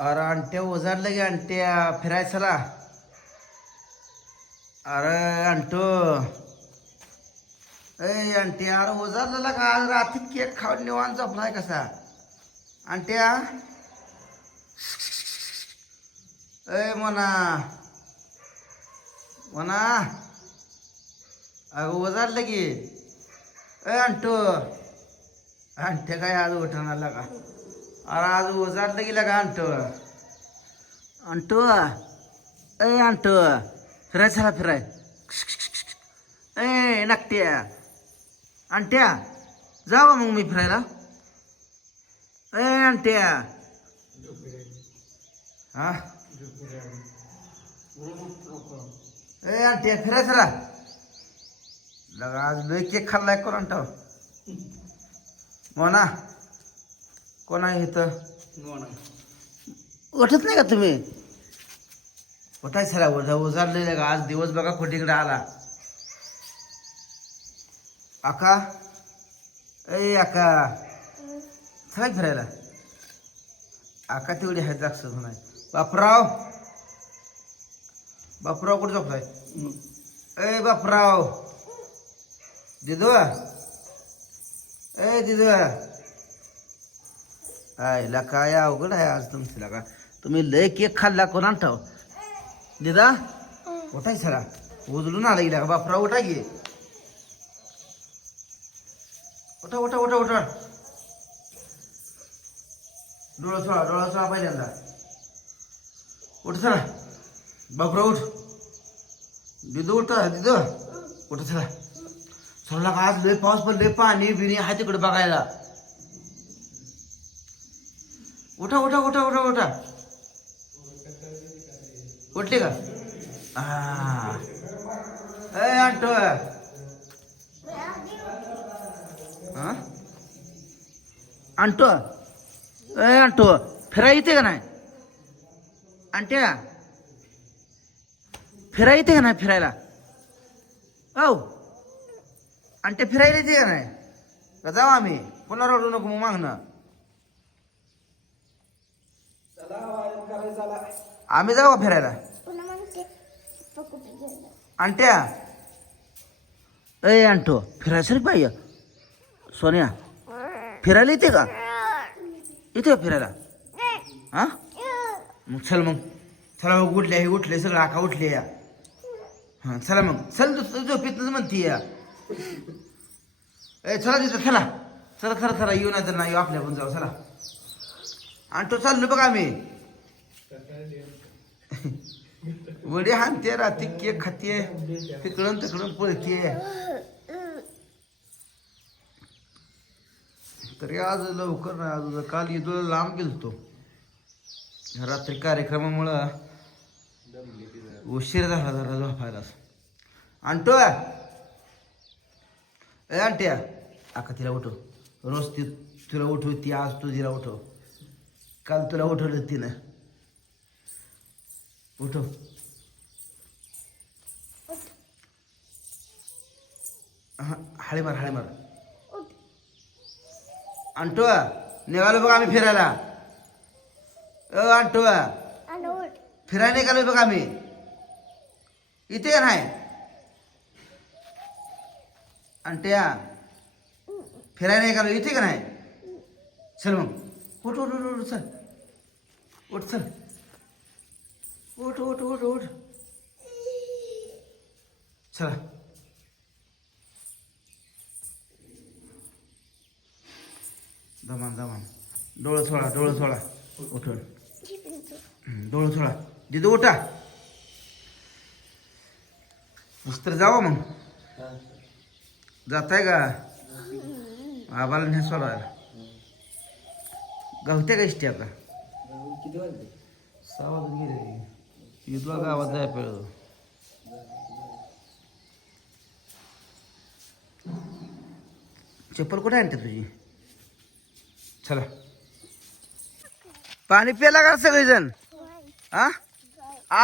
अरे अंट्या ओजाडलं की अंट्या फिरायला चला. अरे अंटो. ए अंट्या अरे ओजाडलेला का? आज रात्री केक खाऊन निवांत झोपलाय कसा? अंट्या. ए म्हणा म्हणा अगं ओजाडलं की. ए अंटो. अंट्या काय आज उठवणार का? अरे आज ओजाडलं गेलं का अंटो? अंटो? ए अंटो. फिराय चला फिराय. ए नकट्या. अंट्या जावा मग मी फिरायला. ए अंट्या. हा? ए अंट्या फिराय चला. लगा आज लय केक खाल्लाय कोण अंटो? मोना. कोण आहे इथं? उठत नाही का तुम्ही? उठाय सरा उठा उजाडलेलं का? आज दिवस बघा खोटीकडे आला. आका ए आका चला फिरायला. आका तेवढी आहे जास्त नाही बापराव? बापराव कुठे झोपलाय? ए बापराव. दिदू? ए दिदू? आयला काय अवघड आहे आज तुमचं का तुम्ही लय केक खाल्ला कोणा ठाव उठा गे उठा उठा। उठा सरा बापरा उठ। दिदू उठ दिदू। उठ आज लय पाऊस पण लय पाणी बिणी आहे तिकडे बघायला उठा उठा उठा उठा उठा. उठले का? हा ए आणतो हा? आणतो ए आणतो फिराय येते का नाही? आणत्या फिरा येते का नाही फिरायला? औ. आणते फिरायला येते का नाही? का जाऊ आम्ही. पुन्हा रडू नको मग मागणं आम्ही जाऊ का फिरायला? आणत्या ए आणतो फिरायला सरी पाहिजे सोन्या फिरायला येते का? येते का फिरायला. हा? मग चल मग. चला मग उठले हे उठले सगळं आका उठले या. हा चला मग. चल तू झोपेतच म्हणते या. ए चला तिथं चला. चला चला चला येऊ नाही तर नाही आपल्या पण जाऊ चला. आणतो चाललो बघा आम्ही. वडी हाणते रात्री केक खाते तिकडून तिकडून पळते तरी आज लवकर नाही आज काल ईदला लांब गेलतो. रात्री कार्यक्रमामुळं उशीर झाला जरा झोपायला. आणतो ए आणट्या आका तिला उठव. रोज ती तुला उठवती आज तू तिला उठव. काल तुला उठवलं तिनं. उठो हा, हाळे मार हाळे मार. आणतो निघालो बघा आम्ही फिरायला. अ आणतो फिरायला निघालो बघा आम्ही. इथे नाही? आणत्या फिरायला निघालो इथे का नाही? चल मग. उठ उठ उठ उठ चल. उठ चल. उठ उठ उठ उठ। चला। दमान दमान। डोळं सोळा डोळं सोळा उठून हं, डोळं सोळा दिदू उठा। तर जावा मग. जाताय का? आबाला नाही सोडायला गावत्या का इष्टी आता? सहा वाजून गेले. इथला गावात जाय पाहिजे चप्पल कुठे आणते तुझी? चला. पाणी प्याला का सगळेजण? हा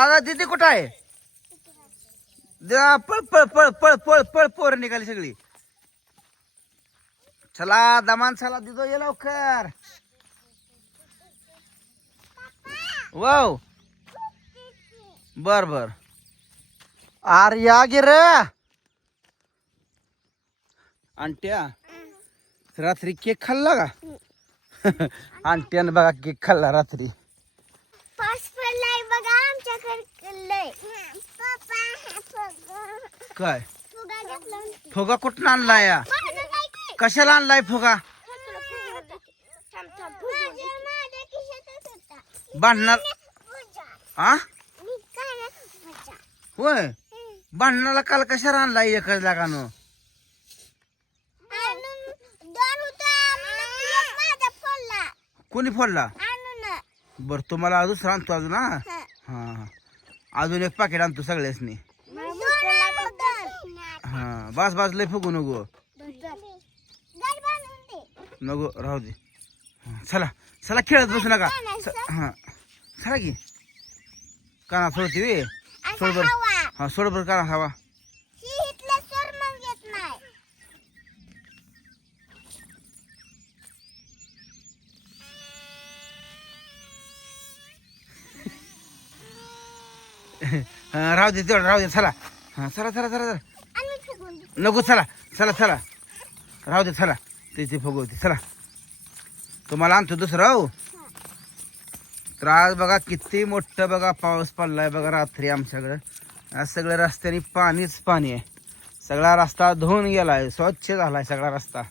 आगा दिदी कुठं आहे? पळ पळ पळ पळ पळ पळ पोर निघाली सगळी. चला दमान चला दिदो ये लवकर. वाव. बर बर. अरे या गे रे. अंट्या रात्री केक खाल्ला का? अंट्यानं बघा केक खाल्ला रात्री. पाच पडलाय बघा आमच्याकडे लय पप्पा फुगा. काय? फुगा घेतला होता. फुगा कुठून आणला या? माझं काय ते? कशाला आणलाय फुगा? थांब, थांब, होय. भांडणाला काल कशाला आणलाय एकच लागानं कोणी फोडला? बर तुम्हाला दुसरा आणतो अजून हा? हं. अजून एक पाकिट आणतो सगळ्यासनी. हा बास बास लय फुगू नको. दे. नको राहू दे. चला चला खेळत बसू नका. हा. चला की. काना सोडते वे. सोड बरं. हा सोड बरं काना हवा राहू दे तेवढं राहू दे चला. हा चला चला चला चला. नको चला चला चला. राहू दे चला. ते ते फुगवते चला. तुम्हाला आणतो दुसरं हो. तर आज बघा किती मोठं बघा पाऊस पडलाय बघा रात्री आमच्याकडं. आज सगळ्या रस्त्याने पाणीच पाणी आहे. सगळा रस्ता धुवून गेलाय स्वच्छ झालाय सगळा रस्ता.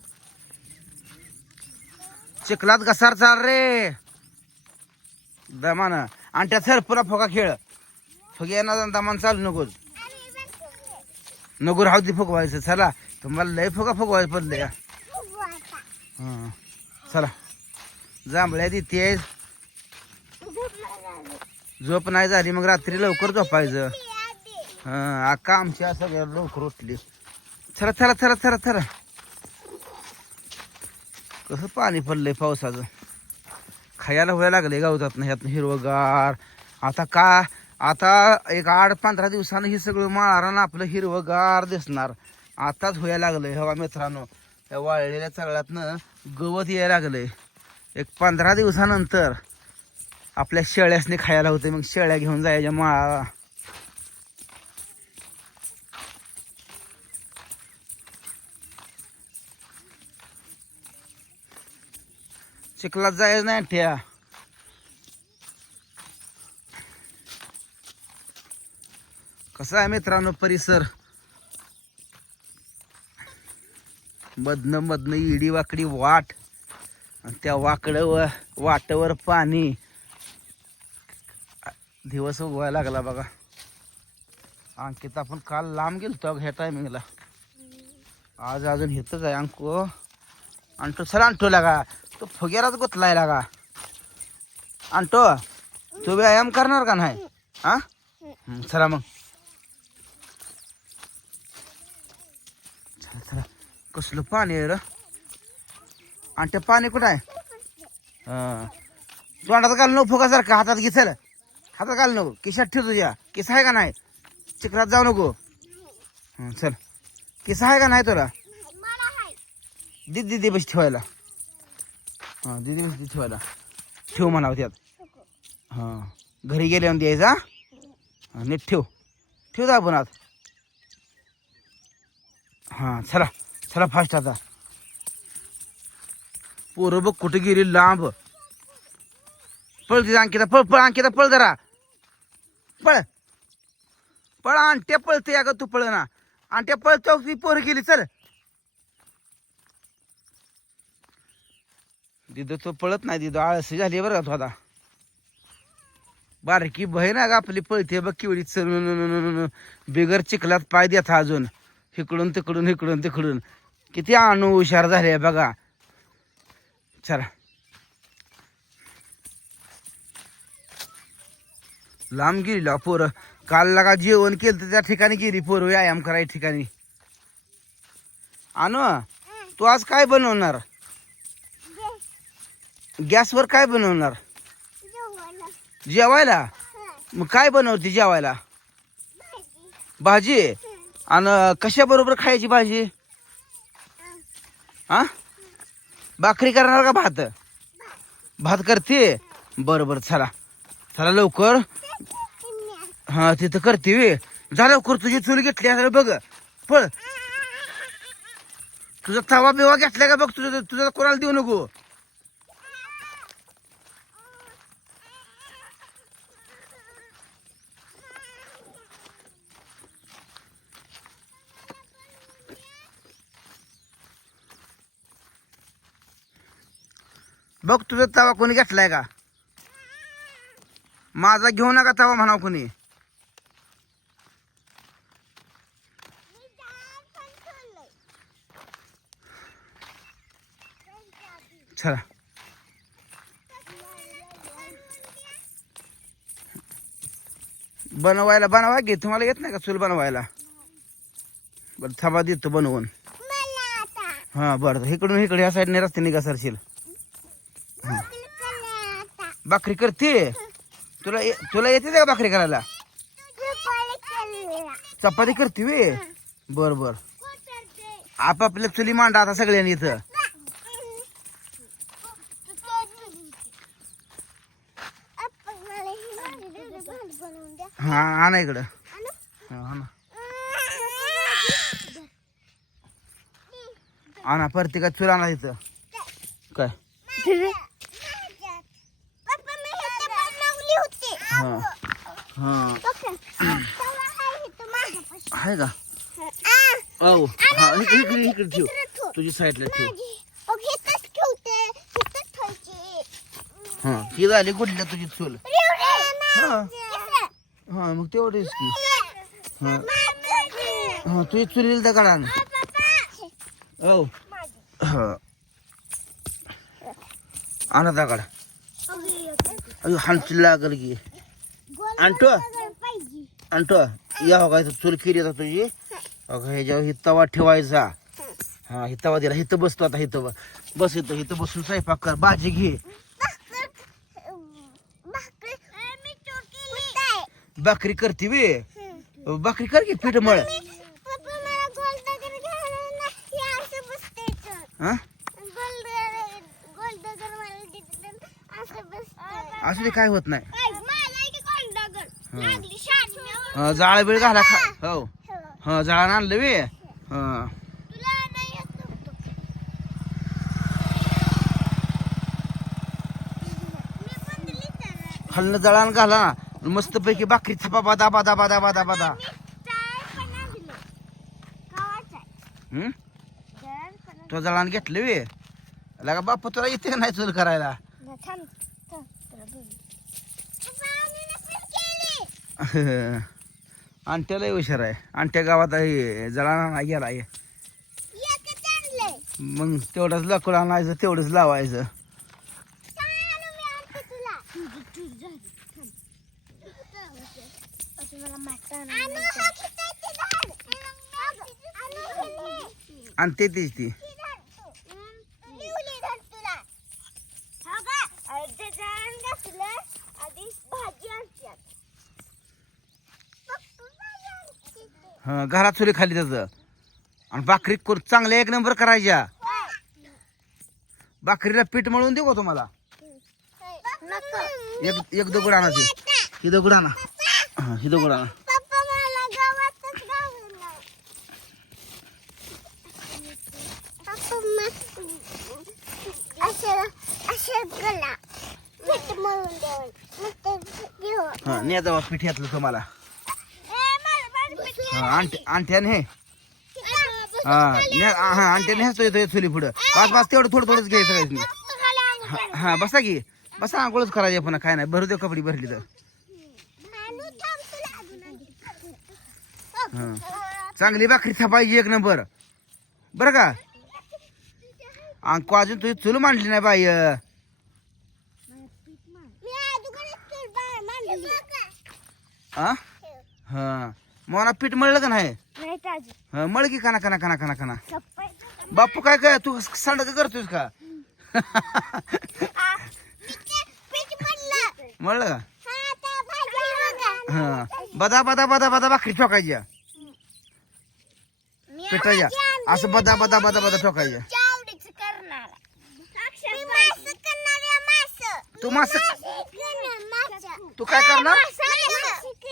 चिखलात घसार चाल रे. दमानं. आणि त्या सरपुरा फोका खेळ. फुगे ना दमान चालू नकोच आणि इथं फुगे. नको राहू दे फुगवायचं. चला तुम्हाला लय फुगा फुगवायचं पडलं या हा चला. जांभळ्या तिथे झोप झोप नाही झाली मग रात्री लवकर झोपायचं. ती आधी. हा अक्का आमच्या सगळ्या लवकर उठली. चला चला चला चला चला. कसं पाणी पडलंय पावसाचं. खायला व्हायला लागले गावतात ना ह्यातनं हिरवगार. आता का आता एक आठ पंधरा दिवसानं हे सगळं माळारानं आपलं हिरवगार दिसणार. आताच व्हायला लागलंय हवा मित्रांनो. या वाळलेल्या चगळ्यातनं गवत यायला लागलंय. एक पंधरा दिवसानंतर आपल्या शेळ्यासनी खायला होते मग शेळ्या घेऊन जायच्या माळा चिखलात जायचं नाही ठ्या. कसा आहे मित्रांनो परिसर? मधनं मधनं इडी वाकडी वाट. आणि त्या वाकड वाटावर पाणी. दिवस उगवायला लागला बघा. अंकित आपण काल लांब गेलतो ह्या टायमिंगला आज अजून हेतच अंको. आणतो चला आणतो लागा. तो फुग्यालाच गुतलाय लागा. आणतो तू व्यायाम करणार का नाही? हा? हं, चला मग. चला चला. कसलं पाणी आहे र? आणि ते पाणी कुठं आहे. तोंडात घाल नको फुगासारखं हातात घे चल. हातात घाल नको. केसात ठेव तुझ्या. केस आहे का नाही? चिखलात जाऊ नको. चल. केस आहे का नाही तुला? मला दीदी दीदी बस ठेवायला. हां दीदी बस ठेवायला. ठेव म्हणावं त्यात. हां घरी गेल्यावर द्यायचा? हां नीट ठेव. ठेव जा आपण आत. हां चला. चला फास्ट आता. पोरं बघ कुठे गेली लांब. पळ तिथं अंकिता पळ पळ अंकिता पळ जरा. पळ. पळ आणते पळते अगं तू पळ ना. आणते पळतो ती पोर गेली चल. दिदं तो पळत नाही दिदो आळशी झाली बरं का आता. बारकी बहीण आहे का आपली पळते बघ केवढी. चल बिगर चिखलात पाय देत अजून. इकडून तिकडून इकडून तिकडून. किती अणू हुशार झाले बघा. चला. लांब गेली पोरं. काल लागा जेवण केलं तर त्या ठिकाणी गेली. पोर व्यायाम करायच्या ठिकाणी. आण तू आज काय बनवणार? गॅसवर काय बनवणार? जेवायला. मग काय बनवते जेवायला? भाजी. आणि कशा बरोबर खायची भाजी? हा भाकरी करणार का भात? भात करते? बरोबर चला. चला लवकर. हा तिथं करते वे. जा लवकर तुझी चूल घेतली असेल बघ. पळ. तुझा तवा बिवा घेतलाय का बघ तुझं तुझा कोणाला देऊ नको? बघ तुझा तवा कोणी घेतलाय का? माझा घेऊ नका तवा म्हणाव कोणी. चला. बनवायला बनवा घे तुम्हाला येत नाही का चूल बनवायला? बरं थांबा देतो बनवून. हा बरं इकडून इकडे ह्या साईडने रस्ते निघा सरशील. भाकरी करते? तुला ये- तुला येते का भाकरी करायला? चपाती करते वे बर बर. आपापल्या चुली मांडा आता सगळ्यांनी इथं. हा आणा इकडं. हा, आणा. आणा प्रत्येकात चूल आणा इथं. काय? हा. हा. आहे का? औ हा इकडे इकडे ठेव. तुझी साईडला ठेव. हा ही झाली कुठल्या तुझी चूल? हा. हा मग तेवढेच की. हा. हा तुझी चुलीला तर काढा ना. औ हा. आणा दगड अयो हाणची लागल की. आणतो. आणतो. या हो का इथं चूल केली आता तुझी. अगं ह्याच्यावर ही तवा ठेवायचा. हा ही तवा दिला. इथं बसतो आता इथं ब- बस इथं इथं बसून स्वयंपाक कर. भाजी घे. भाकरी करते वे भाकरी कर की पीठ मळ. हा? असं ते काय होत नाही. हा, जाळ बिळ घाला खा हो. हा जाळानं आणलं वे हा. खालनं जळान घाला. मस्त पैकी भाकरी थपा बादा बादा बादा बादा बादा. हम्म? तो जळान घेतलं वे लगा बाप्पा तुला येते का नाही चूल करायला? आणट्याला हुशार आहे. आणट्या गावात आहे जळाना नाही गेला आहे. मग तेवढंच लाकूड आणायचं तेवढंच लावायचं. आणि ते तीच ती. घरात चुली खाली त्याचं. आणि भाकरी कर चांगल्या एक नंबर करायच्या. भाकरीला पीठ मळून देऊ का तुम्हाला? एक एक दगड आणा ते. ही दगड आणा. हा ही दगड आणा. हा ने जावा पीठ यातलं तुम्हाला. पीठ हा. हे ने आंट्याने हेच येतो चुली पुढं. पाच पाच तेवढं थोडं थोडंच घ्यायचं सगळ्यांनी हा हा बसा की. बसा आंघोळच करायची पण काय नाही भरू दे कपडी भरली तर. चांगली भाकरी थापायची एक नंबर. बरं का? अंको अजून तुझी चूल मांडली नाही बाई. हा हा. मोना पीठ मळलं का नाही? हा मळ की काना काना काना काना काना बापू काय काय तू सांड करतोस का? मळलं. का? हा बदा बदा बदा बदा भाकरी ठोकायच्या. पिठाच्या असं बदा बदा बदा बदा ठोकायच्या. तू मास तू काय करणार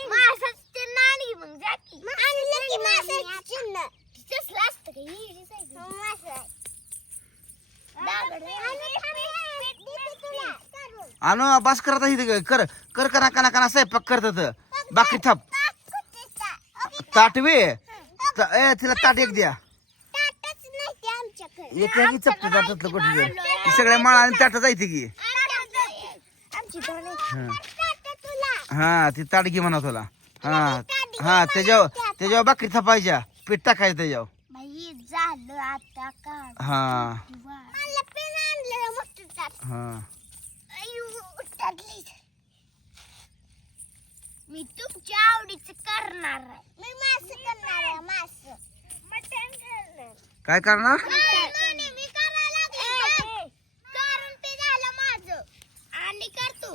मासाच ते नाणी मग जा की आणलं की मासाचं चिन्ह तसलं असतं का ही जी साईज मासा आणू बस करत इथे कर कर करा कना कना स्वयंपाक करतात बाकी थाप ताट वे त- ए तिला ताट एक द्या ताटच नाही ते आमच्याकडे एक द्या की चपट ताटातलं कुठे ती सगळ्या माळा आणि ताट जायते की हा. ताट तुला हा ती ताट घे म्हणा तुला हा हा त्याच्यावर त्याच्यावर बाकरी थापायच्या. पीठ टाकायचं त्याच्यावर. बाई झालं आता का हा. मला पेन आणलं मोठं ताट हा. आयु टाकली मी तुमच्या आवडीचं करणार आहे. मी मास करणार आहे मास. मटण करणार. काय करणार? मी करायला लागले कारण ते झालं माझं. आणि करतो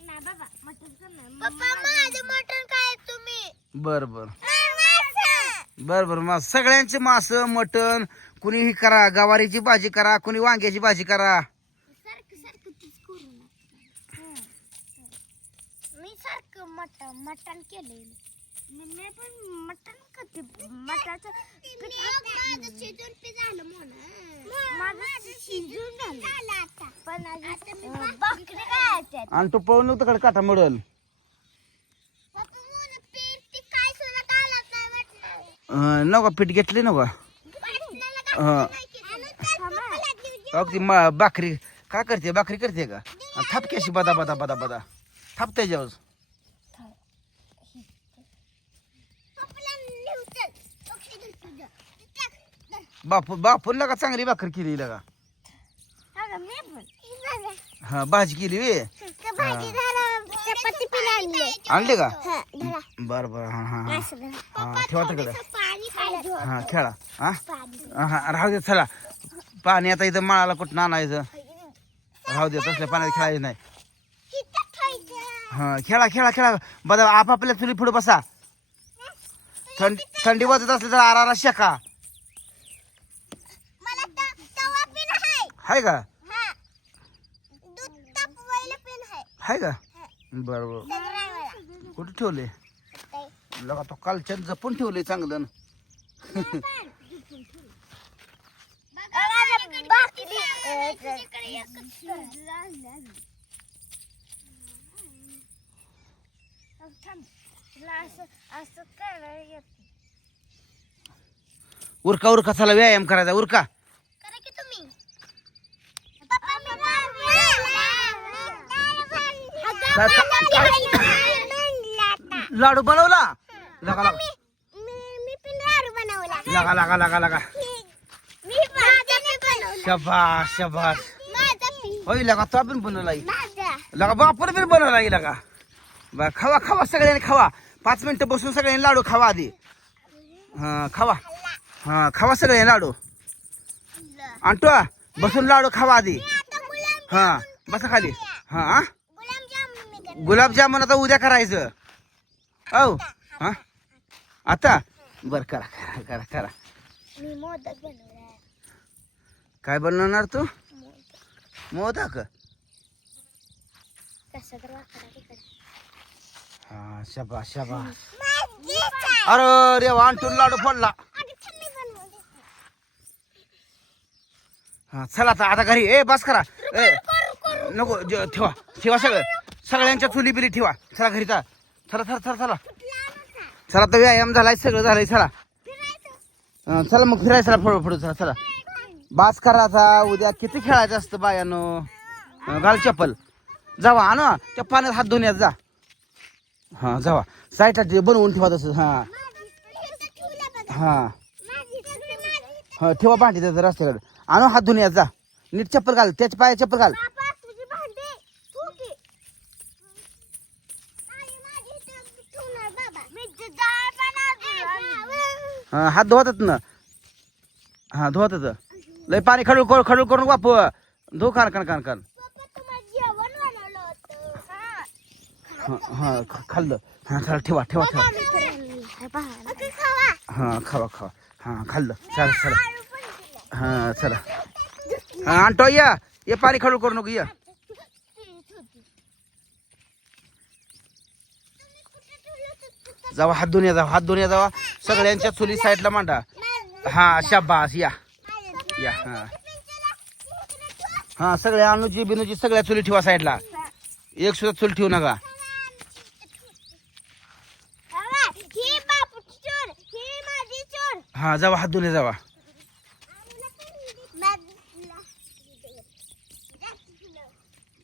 ना बाबा मटण करणार. पप्पा माझं मटण काय बर बर. बर बर. मग सगळ्यांचे मास मटण कुणी ही करा. गवारीची भाजी करा कुणी वांग्याची भाजी करा. सारखं सारखं तीच करू नका मी सारखं मटण मटण केलंय. मी मी पण मटण करते मटाचं माझं शिजून पी झालं म्हणून. माझं शिजून झालं. आता. पण अजून बकरी काय त्यात आणि तो पळून तिकडे काटा मिळेल नका पीठ घेतली नका हा. अगदी मा भाकरी काय करते भाकरी करते का थापकी अशी बदा बदा बदा बदा थाप त्याच्यावर पप्पाला नेऊ चल. पक्षी दूध तुझं. टाक, धर. बापू बापून लगा चांगली भाकरी केली लगा हा भाजी केली वे आणली. का. बर बर हा हा हा ठेवा तिकडे. हा खेळा. हा. हा राहू दे चला. पाणी आता इथं माळाला कुठं आणायचं? राहू दे तसल्या पाण्यात खेळायचं नाही. हा खेळा खेळा खेळा. बघा आपापल्या चुली पुढे बसा. थंड थंडी वाजत असली तर आरारा शेका. हाय. का? हाय. का? बर बर. कुठे ठेवले. लगा तो कालच्या जपून ठेवले चांगलं. उरका उरका चला व्यायाम करायचा उरका. करा की तुम्ही पप्पा, मी काय- काय- म्हणलं लाडू. बनवला लगा लगा मी मी पण लाडू बनवला लगा लगा लगा लगा. माझा मी होय लगा तो पण बनवला लगा बापर पण बनवला लगा. बा खावा खावा सगळ्यांनी खावा. पाच मिनिटं बसून सगळ्यांनी लाडू खावा आधी. हा खावा. हा खावा सगळ्यांनी लाडू. आणतो बसून लाडू खावा आधी. हा बसा खाली. हा. गुलाबजामुन आता उद्या करायचं. औ हा. आता? बर करा. करा करा. करा मी मोदक बनवला काय बनवणार तू? मोदक. कसं तर हा शबा शबा. अरे रे आणटून लाडू फोडला. हा चला आता आता घरी. ए बस करा. ए नको ज- ठेवा. ठेवा सगळं. सगळ्यांच्या चुली बिली ठेवा. चला घरी चला. चला चला चला चला. चला तर व्यायाम झालाय सगळं झालंय चला. चला मग फिरायचा चला फडू चला चला. बास करायचा उद्या किती खेळायचं असतं बायानो घाल चप्पल. जावा आणू त्या पाण्यात हात धुण्यात जा. हा जावा. साईडला बनवून ठेवा तसं हा. हा. हा ठेवा भांडी त्याचं रस्त्याकडे. आणू हात धुण्यात जा. नीट चप्पल घाल त्याच्या पाया चप्पल घाल. हा, हात धुवातात ना. हा धुवातात लय पाणी खडूळ करून खडूळ करून वाप धु कान कान कान कान हा. हा खाल्लं. हा चला ठेवा ठेवा ठेवा. हा खावा खावा. हा खाल्लं. चला चला. हा चला. हा आणतो या. ये पाणी खडूळ करू नको या. जावा हात धुण्या जावा हात धुण्या जावा. सगळ्यांच्या चुली साईडला मांडा. हा शाबास या. या हा. हा सगळ्या अनुजी बिनुजी सगळ्या चुली ठेवा साईडला. एक सुद्धा चूल ठेवू नका. हा जावा हात धुण्या जावा.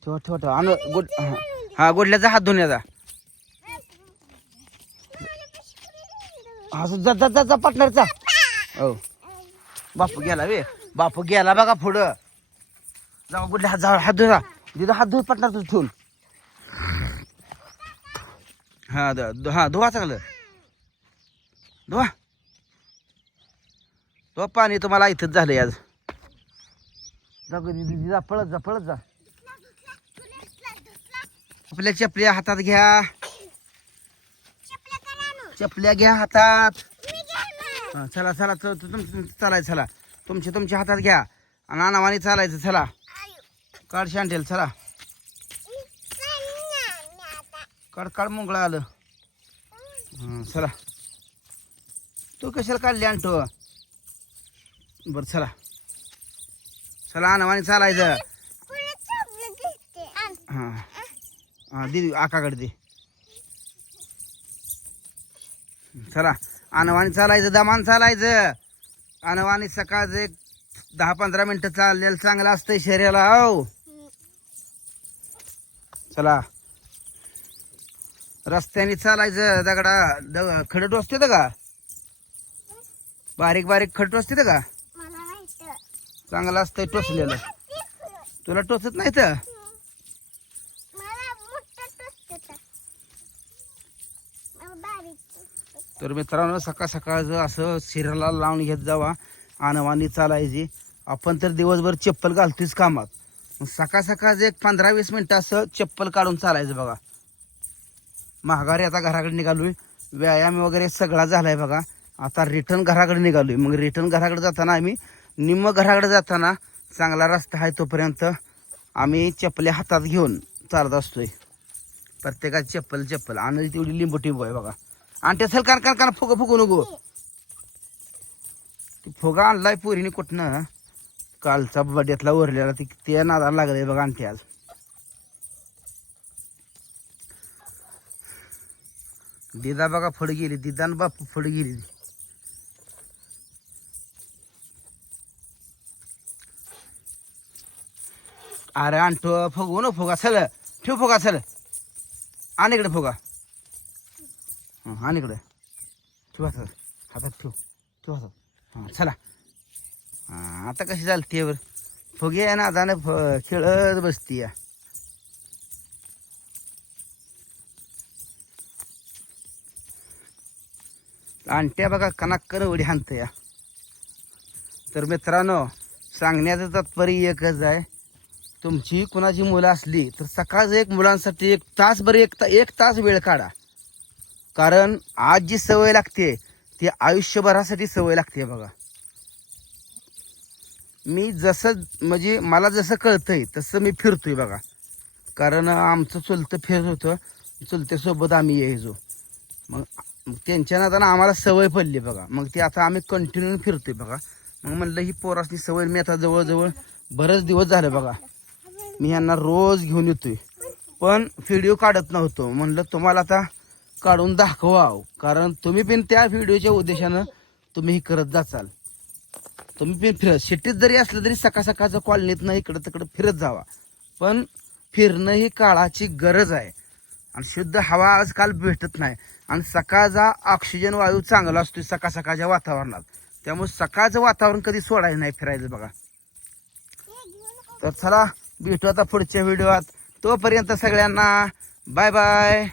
ठेवा ठेवा ठेवा. अनु गुड हा. हा गुडल्याचा हात धुण्याचा हा जा जा जा जा पार्टनरचा हो. बापू गेला वे. बापू गेला बघा पुढं. जाऊ गुडल्या हात जावा हात धुरा दिदा हात धुत पटणार तुझं ठेवून. हा द हा धुवा चांगलं धुवा. तो पाणी तुम्हाला इथंच झालं आज. जा गं जा पळत जा पळत जा. आपल्या चपल्या हातात घ्या. चपल्या घ्या हातात. हा, चला चला च- तुम तुम- चालायचं चला. तुमचे तुमच्या हातात घ्या. आणि अनावानी चालायचं चला. काढ शांटेल चला. काढ काढ मुंगळा आलं. हा, चला. तू कशाला काढली आणतो बर चला. चला अनावानी चालायचं. हा. हा दे आकाकडे दे. चला. अनवाणी चालायचं दमान चालायचं. अनवाणी सकाळचं एक दहा पंधरा मिनिटं चाललेलं चांगलं असतंय शरीराला हो चला. रस्त्याने चालायचं दगडा दग खडट असते का? बारीक बारीक खडट असते का? चांगलं असतंय टोचलेलं. तुला टोचत नाही तर मला मोठा टोचतं मला बारीक तर मित्रांनो सकाळ सकाळचं असं शरीराला लावून घेत जावा. आणवानी चालायची. आपण तर दिवसभर चप्पल घालतोच कामात. मग सकाळ सकाळचं एक पंधरा वीस मिनटं असं चप्पल काढून चालायचं बघा. महागारी आता घराकडे निघालोय. व्यायाम वगैरे सगळा झाला आहे बघा. आता रिटर्न घराकडे निघालोय. मग रिटर्न घराकडे जाताना आम्ही निम्म घराकडे जाताना चांगला रस्ता आहे तोपर्यंत आम्ही चप्पले हातात घेऊन चालत असतोय. प्रत्येकाची चप्पल चप्पल. आणि तेवढी लिंबू टिंबू आहे बघा. आणि त्या कान कान कान फुगं फुगू नको. फुगा आणलाय पोरीने कुठनं? कालचा बड्यातला ओरलेला ती त्या नादाला लागलाय बघा आणते आज. दिदा बघा फड गेली. दिदान बाप फड गेली. अरे आणतो. फुगू न फुगा चल. ठेव फुगा चल. आण इकडे फुगा. हा आण इकडे. ठेव हातात हातात ठेव. ठेव हातात. हां चला. हां आता कशी चालते वर फुगे आहे ना फ खेळत बसती या. आणत्या बघा कनाक्कर उडी हाणत या. तर मित्रांनो सांगण्याचं तात्पर्य एकच आहे. तुमची कुणाची मुलं असली तर सकाळचं एक मुलांसाठी एक तासभर एक ता एक तास वेळ काढा. कारण आज जी सवय लागते ती आयुष्यभरासाठी सवय लागते बघा. मी जसं म्हणजे मला जसं कळतंय तसं मी फिरतोय बघा. कारण आमचं चुलतं फिरत होतं चुलत्यासोबत आम्ही यायचो. मग मग त्यांच्या नाताना आम्हाला सवय पडली बघा. मग ती आता आम्ही कंटिन्यू फिरतोय बघा. मग म्हणलं ही पोरासनी सवय मी आता जवळजवळ बरेच दिवस झाले बघा. मी यांना रोज घेऊन येतोय. पण व्हिडिओ काढत नव्हतो. म्हणलं तुम्हाला आता काढून दाखवाव. कारण तुम्ही पण त्या व्हिडिओच्या उद्देशानं तुम्ही हे करत जाचाल. तुम्ही पण फिरत सिटीत जरी असलं तरी सकाळ सकाळचं कॉलनीतनं इकडं तिकडं फिरत जावा. पण फिरणं ही काळाची गरज आहे. आणि शुद्ध हवा आजकाल भेटत नाही. आणि सकाळचा ऑक्सिजन वायू चांगला असतो सकाळ सकाळच्या वातावरणात. त्यामुळे सकाळचं वातावरण कधी सोडायचं नाही फिरायचं बघा. तर चला भेटू आता पुढच्या व्हिडिओत. तोपर्यंत सगळ्यांना बाय बाय.